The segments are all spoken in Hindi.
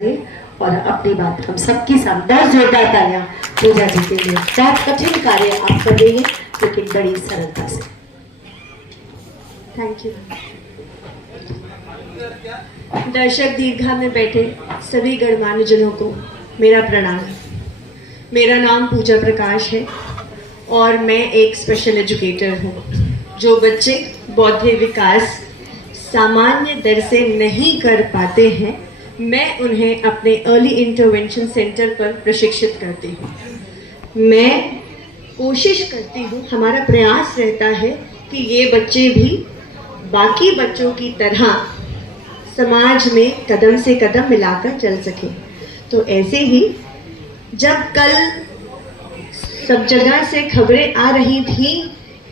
और अपनी बात हम सबके साथ बहुत जोरदार तालियां पूजा जी के लिए। बहुत कठिन कार्य आप कर रही हैं लेकिन बड़ी सरलता से। Thank you. दर्शक दीर्घा में बैठे सभी गणमान्यजनों को मेरा प्रणाम। मेरा नाम पूजा प्रकाश है और मैं एक स्पेशल एजुकेटर हूँ। जो बच्चे बौद्धिक विकास सामान्य दर से नहीं कर पाते हैं, मैं उन्हें अपने अर्ली इंटरवेंशन सेंटर पर प्रशिक्षित करती हूँ। मैं कोशिश करती हूँ, हमारा प्रयास रहता है कि ये बच्चे भी बाकी बच्चों की तरह समाज में कदम से कदम मिलाकर चल सकें। तो ऐसे ही जब कल सब जगह से खबरें आ रही थी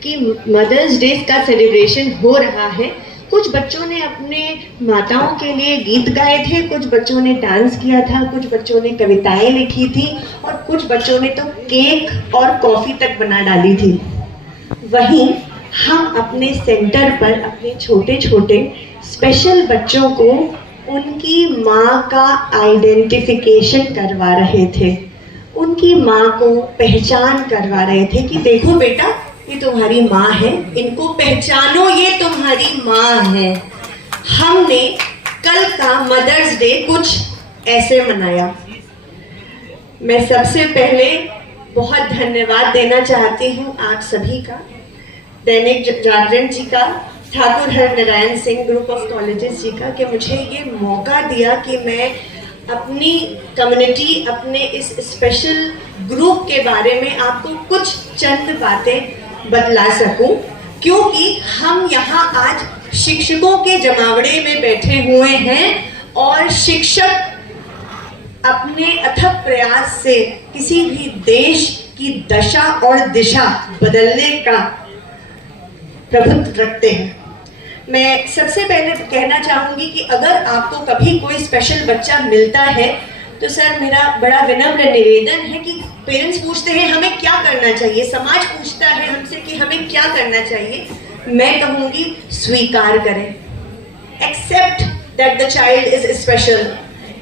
कि मदर्स डे का सेलिब्रेशन हो रहा है, कुछ बच्चों ने अपने माताओं के लिए गीत गाए थे, कुछ बच्चों ने डांस किया था, कुछ बच्चों ने कविताएं लिखी थी और कुछ बच्चों ने तो केक और कॉफ़ी तक बना डाली थी। वहीं हम अपने सेंटर पर अपने छोटे छोटे स्पेशल बच्चों को उनकी माँ का आइडेंटिफिकेशन करवा रहे थे, उनकी माँ को पहचान करवा रहे थे कि देखो बेटा, ये तुम्हारी माँ है, इनको पहचानो, ये तुम्हारी माँ है। हमने कल का मदर्स डे कुछ ऐसे मनाया। मैं सबसे पहले बहुत धन्यवाद देना चाहती हूँ आप सभी का, दैनिक जागरण जी का, Thakur Harnarayan Singh group of colleges ji का, कि मुझे ये मौका दिया कि मैं अपनी कम्युनिटी, अपने इस स्पेशल ग्रुप के बारे में आपको कुछ चंद बातें बतला सकूं, क्योंकि हम यहाँ आज शिक्षकों के जमावड़े में बैठे हुए हैं और शिक्षक अपने अथक प्रयास से किसी भी देश की दशा और दिशा बदलने का प्रभुत्व रखते हैं। मैं सबसे पहले कहना चाहूंगी कि अगर आपको कभी कोई स्पेशल बच्चा मिलता है तो सर मेरा बड़ा विनम्र निवेदन है कि पेरेंट्स पूछते हैं हमें क्या करना चाहिए, समाज पूछता है हमसे कि हमें क्या करना चाहिए, मैं कहूँगी स्वीकार करें। Accept that the child is special,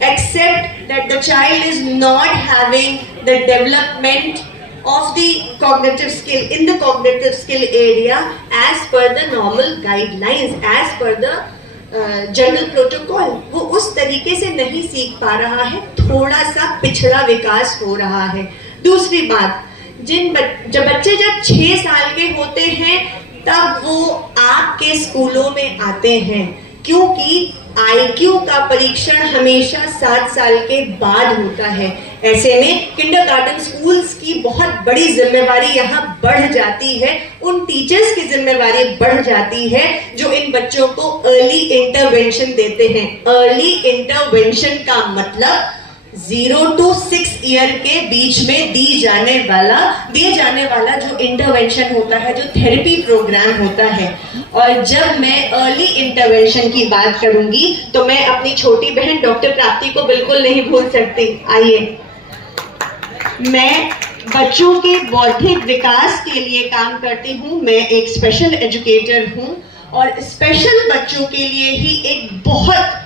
accept that the child is not having the development of the cognitive skill in the cognitive skill area as per the normal guidelines, as per the general protocol. वो उस तरीके से नहीं सीख पा रहा है, थोड़ा सा पिछड़ा विकास हो रहा है। दूसरी बात, जब बच्चे 6 साल के होते हैं तब वो आपके स्कूलों में आते हैं, क्योंकि IQ का परीक्षण हमेशा 7 साल के बाद होता है। ऐसे में किंडरगार्टन स्कूल्स की बहुत बड़ी जिम्मेवारी यहाँ बढ़ जाती है, उन टीचर्स की जिम्मेवारी बढ़ जाती है जो इन बच्चों को अर्ली इंटरवेंशन देते हैं। अर्ली इंटरवेंशन का मतलब 0 to 6 ईयर के बीच में दिए जाने वाला जो इंटरवेंशन होता है, जो थेरेपी प्रोग्राम होता है। और जब मैं अर्ली इंटरवेंशन की बात करूंगी तो मैं अपनी छोटी बहन डॉक्टर प्राप्ति को बिल्कुल नहीं भूल सकती। आइए, मैं बच्चों के बौद्धिक विकास के लिए काम करती हूँ। मैं एक स्पेशल एजुकेटर हूँ और स्पेशल बच्चों के लिए ही एक बहुत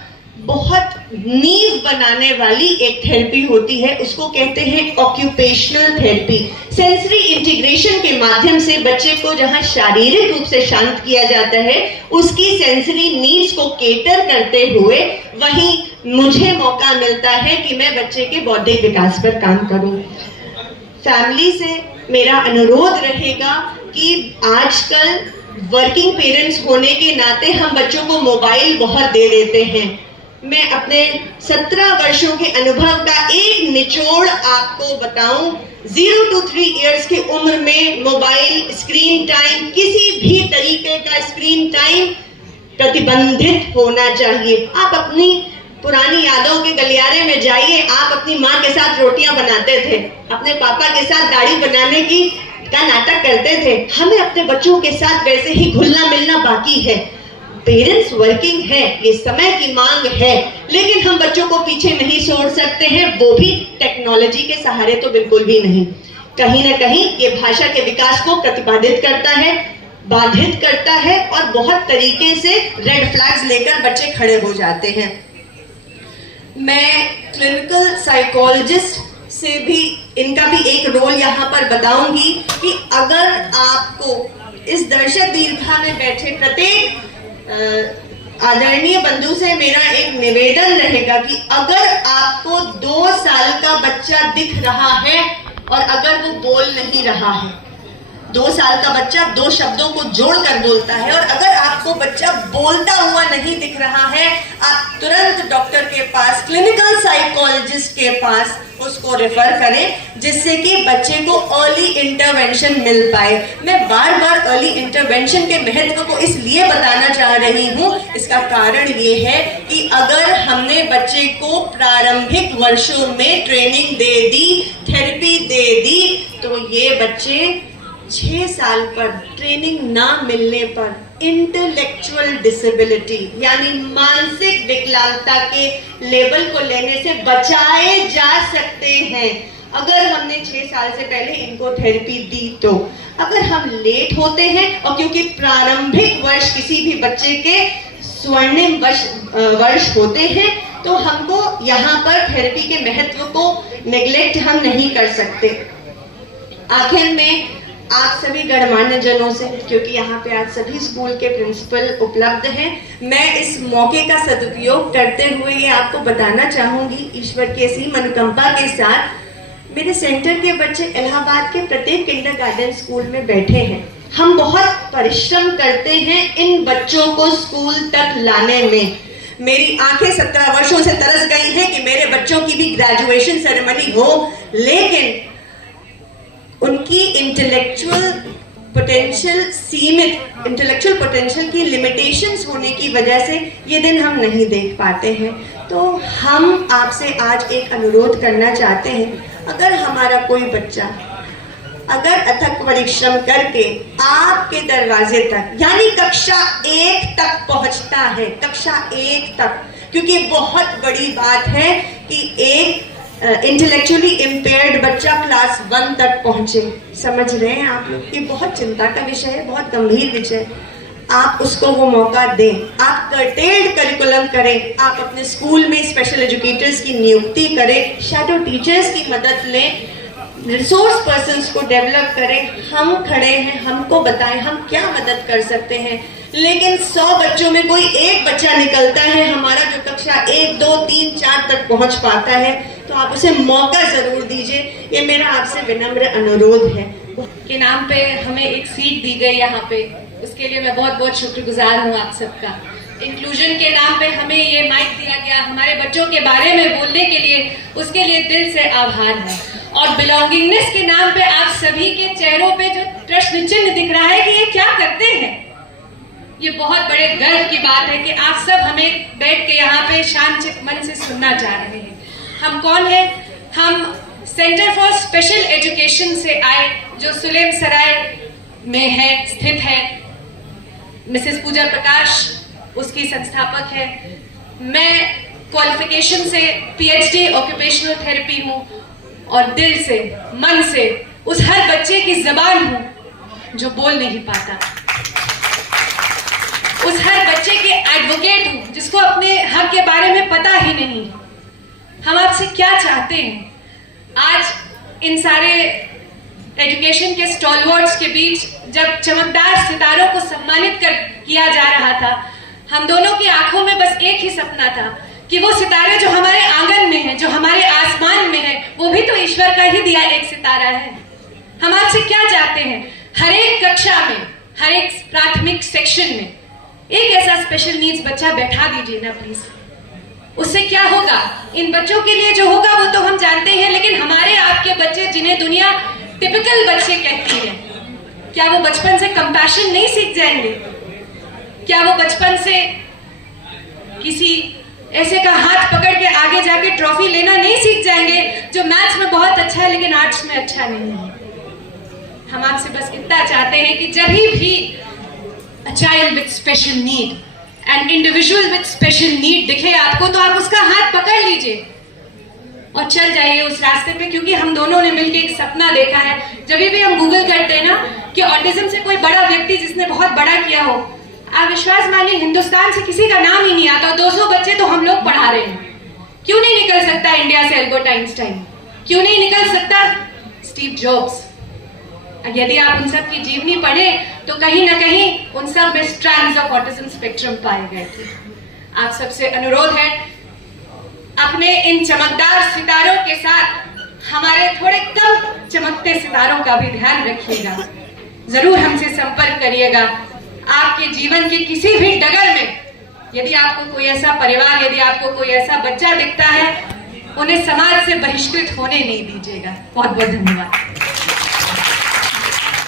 नींव बनाने वाली एक थेरेपी होती है, उसको कहते हैं ऑक्यूपेशनल थेरेपी। सेंसरी इंटीग्रेशन के माध्यम से बच्चे को जहां शारीरिक रूप से शांत किया जाता है, उसकी सेंसरी नीड्स को केटर करते हुए वहीं मुझे मौका मिलता है कि मैं बच्चे के बौद्धिक विकास पर काम करूं। फैमिली से मेरा अनुरोध रहेगा कि आजकल वर्किंग पेरेंट्स होने के नाते हम बच्चों को मोबाइल बहुत दे देते हैं। मैं अपने 17 वर्षों के अनुभव का एक निचोड़ आपको बताऊं। 0 to 3 इयर्स की उम्र में मोबाइल स्क्रीन टाइम, किसी भी तरीके का स्क्रीन टाइम प्रतिबंधित होना चाहिए। आप अपनी पुरानी यादों के गलियारे में जाइए, आप अपनी माँ के साथ रोटियां बनाते थे, अपने पापा के साथ दाढ़ी बनाने का नाटक करते थे। हमें अपने बच्चों के साथ वैसे ही घुलना मिलना बाकी है। पेरेंट्स वर्किंग है, ये समय की मांग है, लेकिन हम बच्चों को पीछे नहीं छोड़ सकते हैं, वो भी टेक्नोलॉजी के सहारे तो बिल्कुल भी नहीं। कहीं ना कहीं ये भाषा के विकास को प्रतिपादित करता है, बाधित करता है और बहुत तरीके से रेड फ्लैग्स लेकर बच्चे खड़े हो जाते हैं। मैं क्लिनिकल साइकोलॉजिस्ट से भी इनका भी एक रोल यहाँ पर बताऊंगी कि अगर आपको इस दर्शक दीर्घा में बैठे प्रत्येक आदरणीय बंधु से मेरा एक निवेदन रहेगा कि अगर आपको 2 साल का बच्चा दिख रहा है और अगर वो बोल नहीं रहा है, 2 साल का बच्चा 2 शब्दों को जोड़कर बोलता है, और अगर आपको बच्चा बोलता हुआ नहीं दिख रहा है, आप तुरंत डॉक्टर के पास, क्लिनिकल साइकोलॉजिस्ट के पास उसको रेफर करें, जिससे कि बच्चे को अर्ली इंटरवेंशन मिल पाए। मैं बार बार अर्ली इंटरवेंशन के महत्व को इसलिए बताना चाह रही हूँ, इसका कारण ये है कि अगर हमने बच्चे को प्रारंभिक वर्षों में ट्रेनिंग दे दी, थेरेपी दे दी, तो ये बच्चे 6 साल पर ट्रेनिंग ना मिलने पर इंटेलेक्चुअल डिसेबिलिटी यानी मानसिक विकलांगता के लेवल को लेने से बचाए जा सकते हैं, अगर हमने 6 साल से पहले इनको थेरेपी दी तो। अगर हम लेट होते हैं, और क्योंकि प्रारंभिक वर्ष किसी भी बच्चे के स्वर्णिम वर्ष होते हैं, तो हमको यहाँ पर थेरेपी के महत्व को नेग्लेक्ट हम नहीं कर सकते। आखिर में आप सभी गणमान्य जनों से, क्योंकि यहाँ पे आज सभी स्कूल के प्रिंसिपल उपलब्ध हैं, मैं इस मौके का सदुपयोग करते हुए ये आपको बताना चाहूंगी, ईश्वर की ऐसी अनुकंपा के साथ मेरे सेंटर के बच्चे इलाहाबाद के प्रत्येक किंडरगार्टन स्कूल में बैठे हैं। हम बहुत परिश्रम करते हैं इन बच्चों को स्कूल तक लाने में। मेरी आंखें 17 वर्षों से तरस गई हैं कि मेरे बच्चों की भी ग्रेजुएशन सेरेमनी हो, लेकिन उनकी इंटेलेक्चुअल पोटेंशियल सीमित, इंटेलेक्चुअल पोटेंशियल की लिमिटेशंस होने की वजह से ये दिन हम नहीं देख पाते हैं। तो हम आपसे आज एक अनुरोध करना चाहते हैं, अगर हमारा कोई बच्चा अगर अथक परिश्रम करके आपके दरवाजे तक यानी कक्षा 1 तक पहुंचता है, कक्षा 1 तक, क्योंकि बहुत बड़ी बात है कि एक इंटेलेक्चुअली इम्पेयर्ड बच्चा क्लास 1 तक पहुंचे। समझ रहे हैं आप लोग, ये बहुत चिंता का विषय है, बहुत गंभीर विषय। आप उसको वो मौका दें, आप कर्टेल्ड करिकुलम करें, आप अपने स्कूल में स्पेशल एजुकेटर्स की नियुक्ति करें, शैडो टीचर्स की मदद लें, रिसोर्स पर्सन्स को डेवलप करें। हम खड़े हैं, हमको बताएं हम क्या मदद कर सकते हैं। लेकिन 100 बच्चों में कोई एक बच्चा निकलता है हमारा जो कक्षा 1, 2, 3, 4 तक पहुंच पाता है, तो आप उसे मौका जरूर दीजिए। ये मेरा आपसे विनम्र अनुरोध है। के नाम पे हमें एक सीट दी गई यहाँ पे, उसके लिए मैं बहुत बहुत शुक्रगुजार हूँ आप सबका। इंक्लूजन के नाम पे हमें ये माइक दिया गया हमारे बच्चों के बारे में बोलने के लिए, उसके लिए दिल से आभार है। और बिलोंगिंगनेस के नाम पे आप सभी के चेहरों पे जो प्रश्न चिन्ह दिख रहा है कि ये क्या करते हैं, ये बहुत बड़े गर्व की बात है कि आप सब हमें बैठ के यहाँ पे शांत मन से सुनना चाह रहे हैं। हम कौन है? हम सेंटर फॉर स्पेशल एजुकेशन से आए, जो सुलेम सराय में है, स्थित है। मिसेस पूजा प्रकाश उसकी संस्थापक है। मैं क्वालिफिकेशन से पीएचडी ऑक्यूपेशनल थेरेपी हूँ, और दिल से, मन से उस हर बच्चे की जबान हूँ जो बोल नहीं पाता, उस हर बच्चे के एडवोकेट हूँ जिसको अपने हक के बारे में पता ही नहीं। हम आपसे क्या चाहते हैं? आज इन सारे एजुकेशन के स्टॉलवर्ड्स के बीच जब चमकदार सितारों को सम्मानित किया जा रहा था, हम दोनों की आंखों में बस एक ही सपना था कि वो सितारे जो हमारे आंगन में है, जो हमारे आसमान में है, वो भी तो ईश्वर का ही दिया एक सितारा है। हम आपसे क्या चाहते हैं? हर एक कक्षा में, हर एक प्राथमिक सेक्शन में एक ऐसा स्पेशल नीड्स बच्चा बैठा दीजिए ना प्लीज। उससे क्या होगा? इन बच्चों के लिए जो होगा वो तो हम जानते हैं, लेकिन हमारे आपके बच्चे जिन्हें दुनिया टिपिकल बच्चे कहती है, क्या वो बचपन से कंपैशन नहीं सीख जाएंगे? क्या वो बचपन से किसी ऐसे का हाथ पकड़ के आगे जाके ट्रॉफी लेना नहीं सीख जाएंगे जो मैथ्स में बहुत अच्छा है लेकिन आर्ट्स में अच्छा नहीं है? हम आपसे बस इतना चाहते हैं कि जब भी a child with special need, an individual with special need दिखे आपको, तो आप उसका हाथ पकड़ लीजिए और चल जाइए उस रास्ते पे, क्योंकि हम दोनों ने मिलकर एक सपना देखा है। जब भी हम गूगल करते हैं ना कि ऑटिज्म से कोई बड़ा व्यक्ति जिसने बहुत बड़ा किया हो, आप विश्वास मानिए हिंदुस्तान से किसी का नाम ही नहीं आता। 200 बच्चे तो हम लोग पढ़ा रहे हैं, क्यों नहीं निकल सकता इंडिया से एल्बर्ट आइंस्टाइन? क्यों नहीं निकल सकता स्टीव जॉब्स? यदि आप उन सब की जीवनी पढ़े तो कहीं ना कहीं उन सब में स्ट्रैंड्स ऑफ ऑटिज्म स्पेक्ट्रम पाए गए थे। आप सबसे अनुरोध है, अपने इन चमकदार सितारों के साथ हमारे थोड़े कम चमकते सितारों का भी ध्यान रखिएगा। जरूर हमसे संपर्क करिएगा। आपके जीवन के किसी भी डगर में यदि आपको कोई ऐसा परिवार, यदि आपको कोई ऐसा बच्चा दिखता है, उन्हें समाज से बहिष्कृत होने नहीं दीजिएगा। बहुत बहुत धन्यवाद।